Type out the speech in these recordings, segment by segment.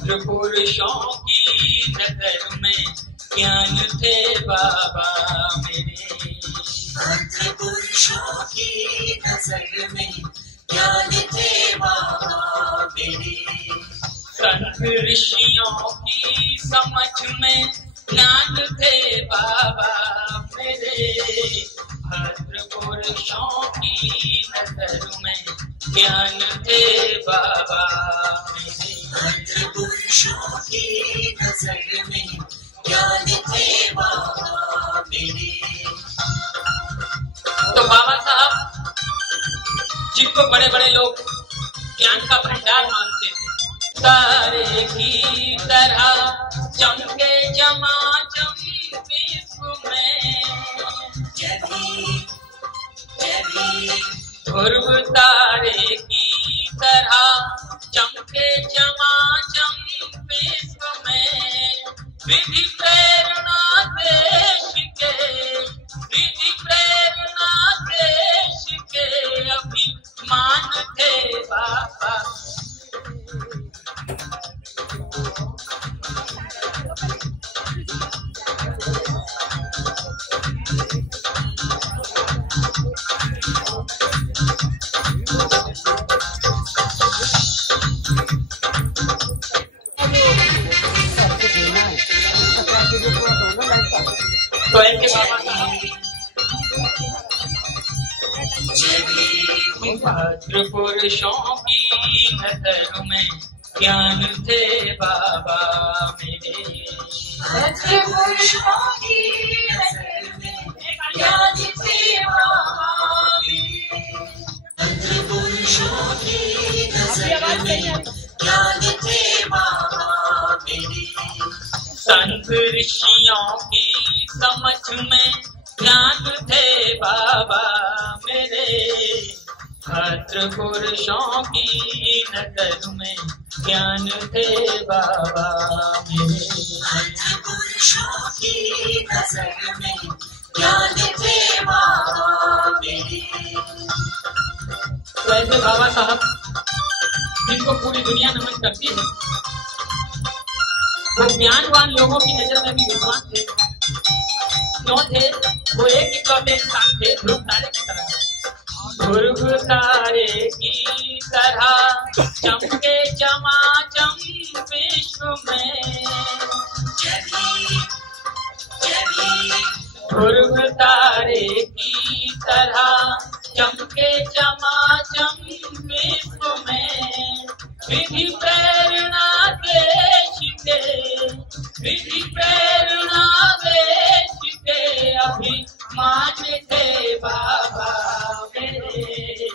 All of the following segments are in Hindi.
भद्र पुरुषों की नजर में ज्ञान थे बाबा मेरे। भद्र पुरुषों की नजर में ज्ञान थे बाबा मेरे। संत ऋषियों की समझ में ज्ञान थे बाबा मेरे। भद्र पुरुषों की नजर में ज्ञान थे बाबा मेरे। भद्र पुरुषों की नजर में ज्ञान थे बाबा मेरे। तो बाबा साहब जिनको बड़े बड़े लोग ज्ञान का भंडार मानते थे, तारे की तरह चमके झमाझम विश्व में। ध्रुव तारे की तरह चमके झमाझम विश्व में। विधि प्रेरणा देश के, विधि प्रेरणा देश के अभिमान थे बाबा। तो ऐसे बाबा भद्र पुरुषों की नजर में ज्ञान थे बाबा मेरे। भद्र पुरुषों की नजर में ज्ञान थे बाबा मेरे। भद्र पुरुषों की नजर में ज्ञान थे बाबा मेरे। संत ऋषियों की समझ में ज्ञान थे बाबा मेरे। भद्र पुरुषों की नजर में ज्ञान थे बाबा मेरे। भद्र पुरुषों की नजर में ज्ञान थे बाबा मेरे। तो ऐसे बाबा साहब जिनको पूरी दुनिया नमन करती है, वो ज्ञानवान लोगों की नजर में भी विद्वान थे। क्यों थे? वो एक इकलौते इंसान थे, ध्रुव तारे की तरह। ध्रुव तारे की तरह चमके झमाझम विश्व में। ध्रुव तारे की तरह चमके झमाझम विश्व में। विधि प्रेरणा देश के, विधि प्रेरणा देश के अभिमान थे बाबा मेरे।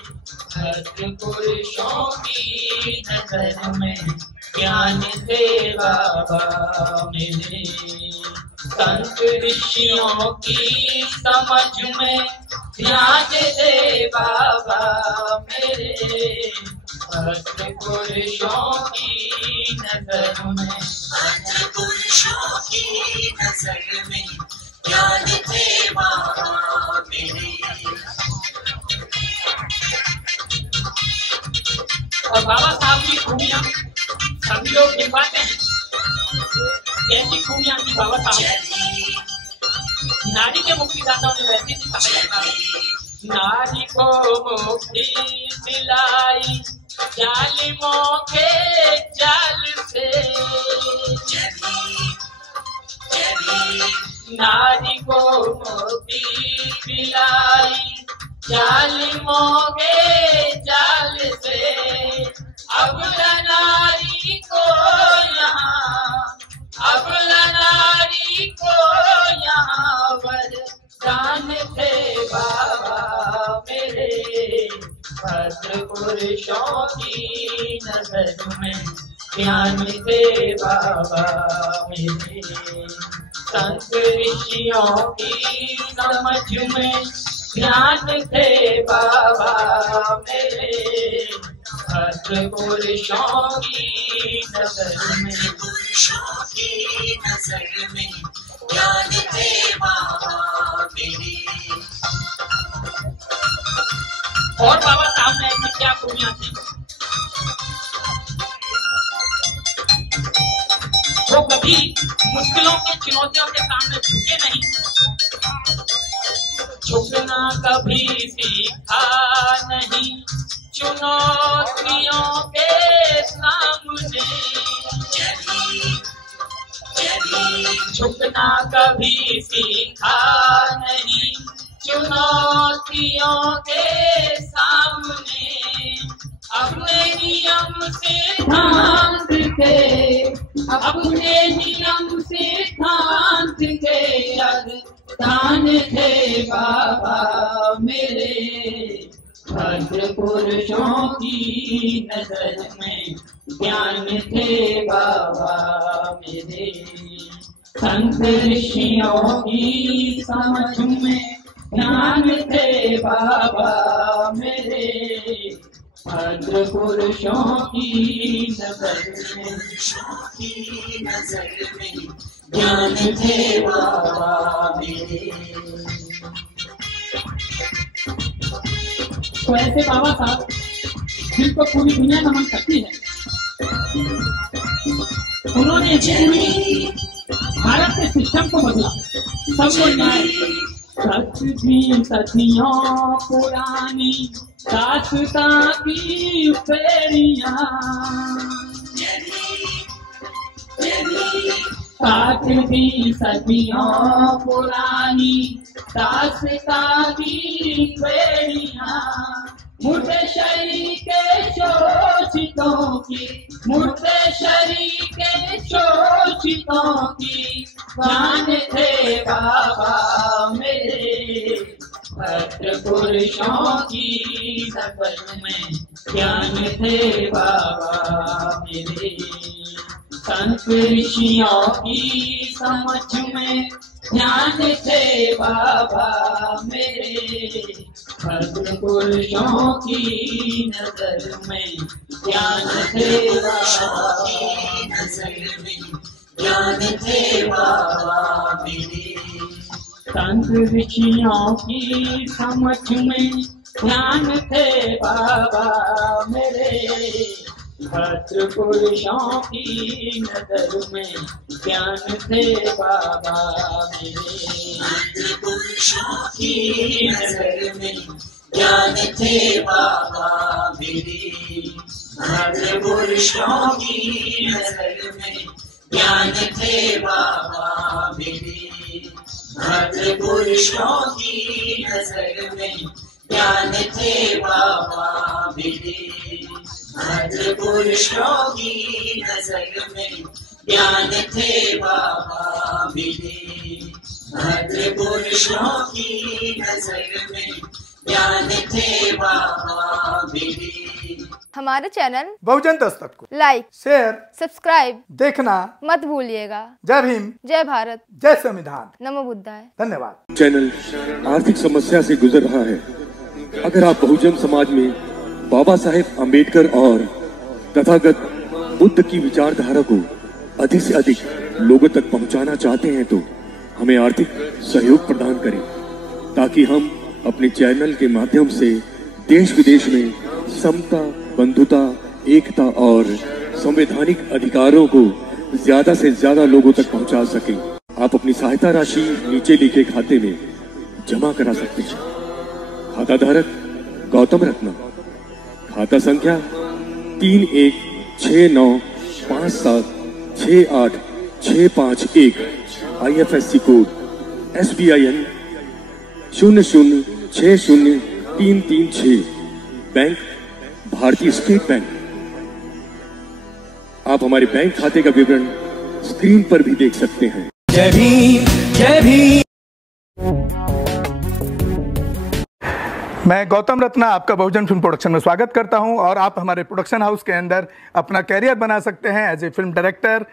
भद्र पुरुषों की नजर में ज्ञान थे बाबा मेरे। संत ऋषियों की समझ में ज्ञान थे बाबा मेरे। भद्र पुरुषों की नजर में, भद्र पुरुषों की नजर में ज्ञान थे बाबा मेरे। और बाबा साहब की खूबियां सभी लोग गिनवाते हैं। ऐसी खूबियां थी बाबा साहब। नारी के मुक्तिदाताओं ने वैसे ही कहा जाता है, नारी को मुक्ति दिलाई जालिमों के जाल से। नारी को मुक्ति दिलाई जालिमों के जाल से। अब नारी को यहाँ, अब नारी को यहाँ वरदान थे बाबा मेरे। भद्र पुरुषों की नजर में ज्ञान थे बाबा मेरे। संत ऋषियों की समझ में ज्ञान थे बाबा मेरे। भद्र पुरुषों की नजर में, पुरुषों की नजर में ज्ञान थे बाबा मेरे। और बाबा साहब ने ऐसी क्या खूबियां थी? मुश्किलों के चुनौतियों के सामने झुके नहीं, झुकना कभी सीखा नहीं चुनौतियों के सामने, झुकना कभी सीखा नहीं चुनौतियों के सामने, अपने नियम सिद्धांत के, अपने नियम सिद्धांत के दान थे बाबा मेरे, भद्र पुरुषों की नजर में ज्ञान थे बाबा मेरे, संत ऋषियों की समझ में ज्ञान थे बाबा मेरे, भद्र पुरुषों की नजर में ज्ञान थे बाबा मेरे। तो ऐसे बाबा साहब जिनको पूरी दुनिया नमन करती है, उन्होंने पूरी भारत के सिस्टम को बदला, सबको न्याय, सदियों पुरानी दास्तां की फेरियां, काटती सदियों पुरानी दास्तां की फेरियां, मुर्दे शरीर के शोषितों की, मुर्दे शरीर के शोषितों की जान थे बाबा मेरे, भद्र पुरुषों की नजर में ज्ञान थे बाबा मेरे, संत ऋषियों की समझ में ज्ञान थे बाबा मेरे, भद्र पुरुषों की नजर में ज्ञान थे बाबा ज्ञान थे बाबा मेरे, संत ऋषियों की समझ में ज्ञान थे बाबा मेरे, भद्र पुरुषों की नजर में ज्ञान थे बाबा मेरे, भद्र पुरुषों की नजर में ज्ञान थे बाबा मेरे, भद्र पुरुषों की नजर में ज्ञान थे बाबा मेरे, भद्र पुरुषों की नजर में ज्ञान थे बाबा मेरे, भद्र पुरुषों की नजर में ज्ञान थे बाबा मेरे, भद्र पुरुषों की नजर में ज्ञान थे बाबा मेरे। हमारे चैनल बहुजन दस्तक को लाइक, शेयर, सब्सक्राइब देखना मत भूलिएगा। जय भीम, जय भारत, जय संविधान, नमो बुद्धाय। धन्यवाद। चैनल आर्थिक समस्या से गुजर रहा है। अगर आप बहुजन समाज में बाबा साहेब अम्बेडकर और तथागत बुद्ध की विचारधारा को अधिक से अधिक लोगों तक पहुंचाना चाहते हैं तो हमें आर्थिक सहयोग प्रदान करें, ताकि हम अपने चैनल के माध्यम से देश विदेश में समता, बंधुता, एकता और संवैधानिक अधिकारों को ज्यादा से ज्यादा लोगों तक पहुंचा सकें। आप अपनी सहायता राशि नीचे लिखे खाते में जमा करा सकते हैं। खाता धारक गौतम रत्ना, खाता संख्या 3169576865 IFSC कोड SBIN 0060336, बैंक भारतीय स्टेट बैंक। आप हमारे बैंक खाते का विवरण स्क्रीन पर भी देख सकते हैं। जय भीम, जय भीम। मैं गौतम रत्ना आपका बहुजन फिल्म प्रोडक्शन में स्वागत करता हूं, और आप हमारे प्रोडक्शन हाउस के अंदर अपना कैरियर बना सकते हैं as a film director,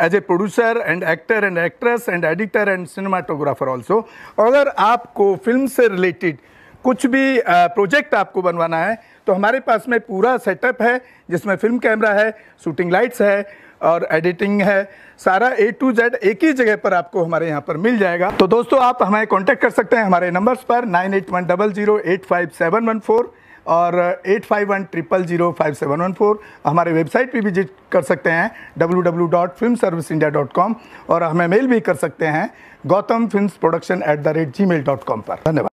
as a producer and actor and actress and editor and cinematographer also. अगर आपको फिल्म से रिलेटेड कुछ भी प्रोजेक्ट आपको बनवाना है तो हमारे पास में पूरा सेटअप है, जिसमें फिल्म कैमरा है, शूटिंग लाइट्स है और एडिटिंग है। सारा A to Z एक ही जगह पर आपको हमारे यहाँ पर मिल जाएगा। तो दोस्तों, आप हमें कांटेक्ट कर सकते हैं हमारे नंबर्स पर 9810085714 और 8510005714 हमारे वेबसाइट पे विजिट कर सकते हैं www.filmserviceindia.com और हमें मेल भी कर सकते हैं gautamfilmsproduction@gmail.com पर। धन्यवाद।